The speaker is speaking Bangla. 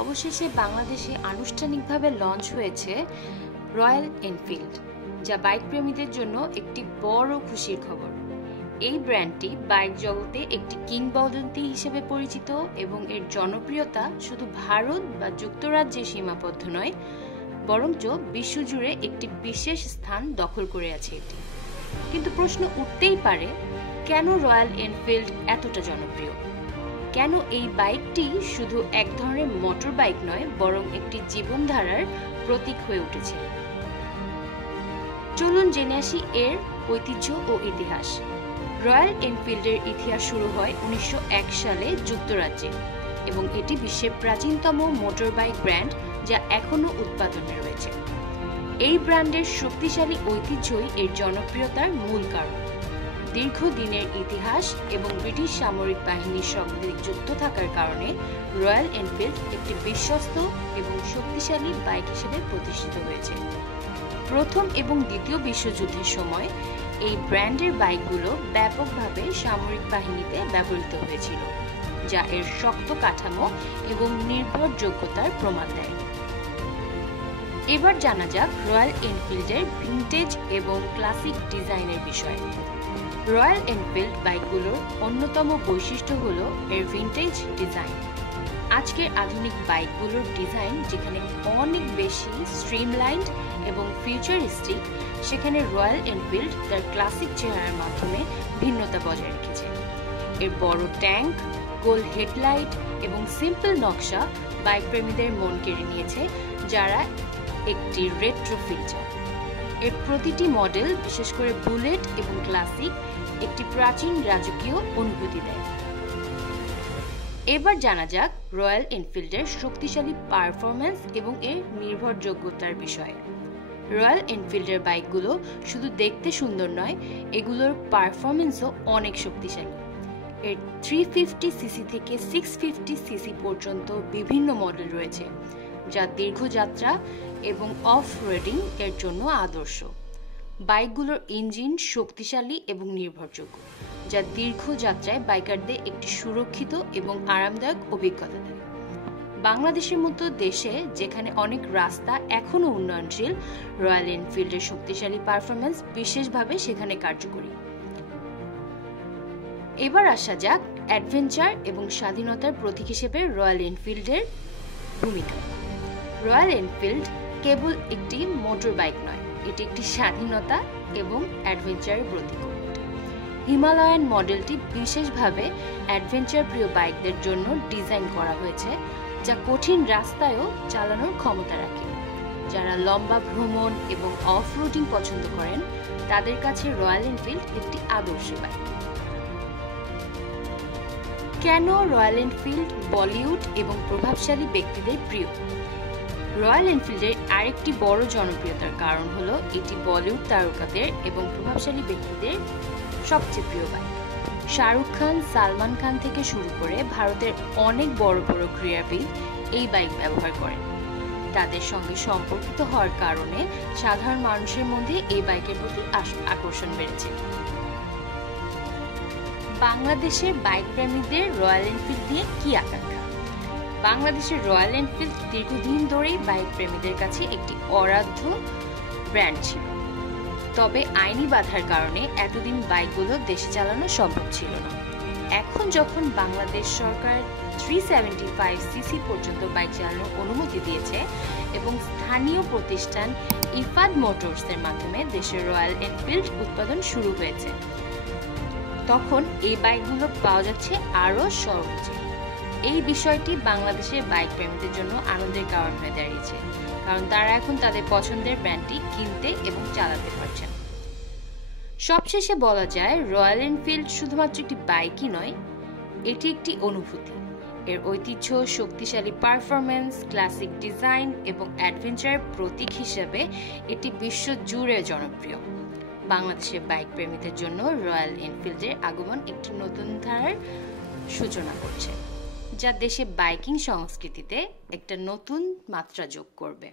অবশেষে বাংলাদেশে আনুষ্ঠানিকভাবে লঞ্চ হয়েছে রয়্যাল এনফিল্ড, যা বাইক প্রেমীদের জন্য একটি বড় খুশির খবর। এই ব্র্যান্ডটি বাইক জগতে একটি কিংবদন্তি হিসেবে পরিচিত এবং এর জনপ্রিয়তা শুধু ভারত বা যুক্তরাজ্যে সীমাবদ্ধ নয়, বরঞ্চ বিশ্বজুড়ে একটি বিশেষ স্থান দখল করে আছে এটি। কিন্তু প্রশ্ন উঠতেই পারে, কেন রয়্যাল এনফিল্ড এতটা জনপ্রিয়? কেন এই বাইকটি শুধু এক ধরনের মোটর বাইক নয়, বরং একটি জীবনধারার প্রতীক হয়ে উঠেছে? চলুন জেনে আসি এর ঐতিহ্য ও ইতিহাস। রয়্যাল এনফিল্ডের ইতিহাস শুরু হয় 1901 সালে যুক্তরাজ্যে এবং এটি বিশ্বের প্রাচীনতম মোটর বাইক ব্র্যান্ড, যা এখনও উৎপাদনে রয়েছে। এই ব্র্যান্ডের শক্তিশালী ঐতিহ্যই এর জনপ্রিয়তার মূল কারণ। দীর্ঘদিনের ইতিহাস এবং ব্রিটিশ সামরিক বাহিনীর সঙ্গে যুক্ত থাকার কারণে রয়্যাল এনফিল্ড একটি বিশ্বস্ত এবং শক্তিশালী বাইক হিসেবে প্রতিষ্ঠিত হয়েছে। প্রথম এবং দ্বিতীয় বিশ্বযুদ্ধের সময় এই ব্র্যান্ডের বাইকগুলো ব্যাপকভাবে সামরিক বাহিনীতে ব্যবহৃত হয়েছিল, যা এর শক্ত কাঠামো এবং নির্ভরযোগ্যতার প্রমাণ দেয়। এবার জানা যাক রয়্যাল এনফিল্ডের ভিন্টেজ এবং ক্লাসিক ডিজাইনের বিষয়ে। রয়্যাল এনফিল্ড বাইকগুলোর অন্যতম বৈশিষ্ট্য হল এর ভিন্টেজ ডিজাইন। আজকের আধুনিক বাইকগুলোর ডিজাইন যেখানে অনেক বেশি স্ট্রিমলাইনড এবং ফিউচারিস্টিক, সেখানে রয়্যাল এনফিল্ড তার ক্লাসিক চেহারার মাধ্যমে ভিন্নতা বজায় রেখেছে। এর বড় ট্যাঙ্ক, গোল হেডলাইট এবং সিম্পল নকশা বাইক প্রেমীদের মন কেড়ে নিয়েছে, যারা একটি রেট্রো ফিল চায়। এর প্রতিটি মডেল, বিশেষ করে বুলেট এবং ক্লাসিক, একটি প্রাচীন রাজকীয় অনুভূতি দেয়। এবার জানা যাক রয়্যাল এনফিল্ডের শক্তিশালী পারফরম্যান্স এবং এর নির্ভরযোগ্যতার বিষয়ে। রয়্যাল এনফিল্ডের বাইকগুলো শুধু দেখতে সুন্দর নয়, এগুলোর পারফরম্যান্সও অনেক শক্তিশালী। এর 350 সিসি থেকে 650 সিসি পর্যন্ত বিভিন্ন মডেল রয়েছে, যা দীর্ঘযাত্রা এবং অফ রোডিং এর জন্য আদর্শ। বাইকগুলোর ইঞ্জিন শক্তিশালী এবং নির্ভরযোগ্য, যা দীর্ঘযাত্রায় বাইকারদের একটি সুরক্ষিত এবং আরামদায়ক অভিজ্ঞতা দেয়। বাংলাদেশের মতো দেশে, যেখানে অনেক রাস্তা এখনও উন্নয়নশীল, রয়্যাল এনফিল্ডের শক্তিশালী পারফরম্যান্স বিশেষভাবে সেখানে কার্যকরী। এবার আসা যাক অ্যাডভেঞ্চার এবং স্বাধীনতার প্রতীক হিসেবে রয়্যাল এনফিল্ডের ভূমিকা। রয়্যাল এনফিল্ড কেবল একটি মোটর বাইক নয়, এটি একটি স্বাধীনতা এবং অ্যাডভেঞ্চারের প্রতীক। হিমালয়ান মডেলটি বিশেষভাবে অ্যাডভেঞ্চার প্রিয় বাইকদের জন্য ডিজাইন করা হয়েছে, যা কঠিন রাস্তায়ও চালানোর ক্ষমতা রাখে। যারা লম্বা ভ্রমণ এবং অফ রোডিং পছন্দ করেন, তাদের কাছে রয়্যাল এনফিল্ড একটি আদর্শ বাইক। কেন রয়্যাল এনফিল্ড বলিউড এবং প্রভাবশালী ব্যক্তিদের প্রিয়? রয়্যাল এনফিল্ডের আরেকটি বড় জনপ্রিয়তার কারণ হলো এটি বলিউড তারকাদের এবং প্রভাবশালী ব্যক্তিদের সবচেয়ে প্রিয় বাইক। শাহরুখ খান, সালমান খান থেকে শুরু করে ভারতের অনেক বড় বড় ক্রীড়াবিদ এই বাইক ব্যবহার করেন। তাদের সঙ্গে সম্পর্কিত হওয়ার কারণে সাধারণ মানুষের মধ্যে এই বাইকের প্রতি আকর্ষণ বেড়েছে। বাংলাদেশের বাইক প্রেমীদের রয়্যাল এনফিল্ড নিয়ে কি আকাঙ্ক্ষা? বাংলাদেশের রয়্যাল এনফিল্ড দীর্ঘদিন ধরেই বাইক প্রেমীদের কাছে একটি অরাধ্য ব্র্যান্ড ছিল। তবে আইনি বাধার কারণে এতদিন বাইকগুলো দেশে চালানো সম্ভব ছিল না। এখন যখন বাংলাদেশ সরকার 375 সিসি পর্যন্ত বাইক চালানোর অনুমতি দিয়েছে এবং স্থানীয় প্রতিষ্ঠান ইফাদ মোটরসের মাধ্যমে দেশের রয়্যাল এনফিল্ড উৎপাদন শুরু হয়েছে, তখন এই বাইকগুলো পাওয়া যাচ্ছে আরও সহজে। এই বিষয়টি বাংলাদেশের বাইক প্রেমীদের জন্য আনন্দের কারণ হয়ে দাঁড়িয়েছে, কারণ তারা এখন তাদের পছন্দের ব্র্যান্ডটি কিনতে এবং চালাতে পারছেন। সবশেষে বলা যায়, রয়্যাল এনফিল্ড শুধুমাত্র একটি বাইকই নয়, এটি একটি অনুভূতি। এর ঐতিহ্য, শক্তিশালী পারফরম্যান্স, ক্লাসিক ডিজাইন এবং অ্যাডভেঞ্চারের প্রতীক হিসেবে এটি বিশ্ব জুড়ে জনপ্রিয়। বাংলাদেশের বাইক প্রেমীদের জন্য রয়্যাল এনফিল্ডের আগমন একটি নতুন ধারার সূচনা করছে, যা দেশে বাইকিং সংস্কৃতিতে একটা নতুন মাত্রা যোগ করবে।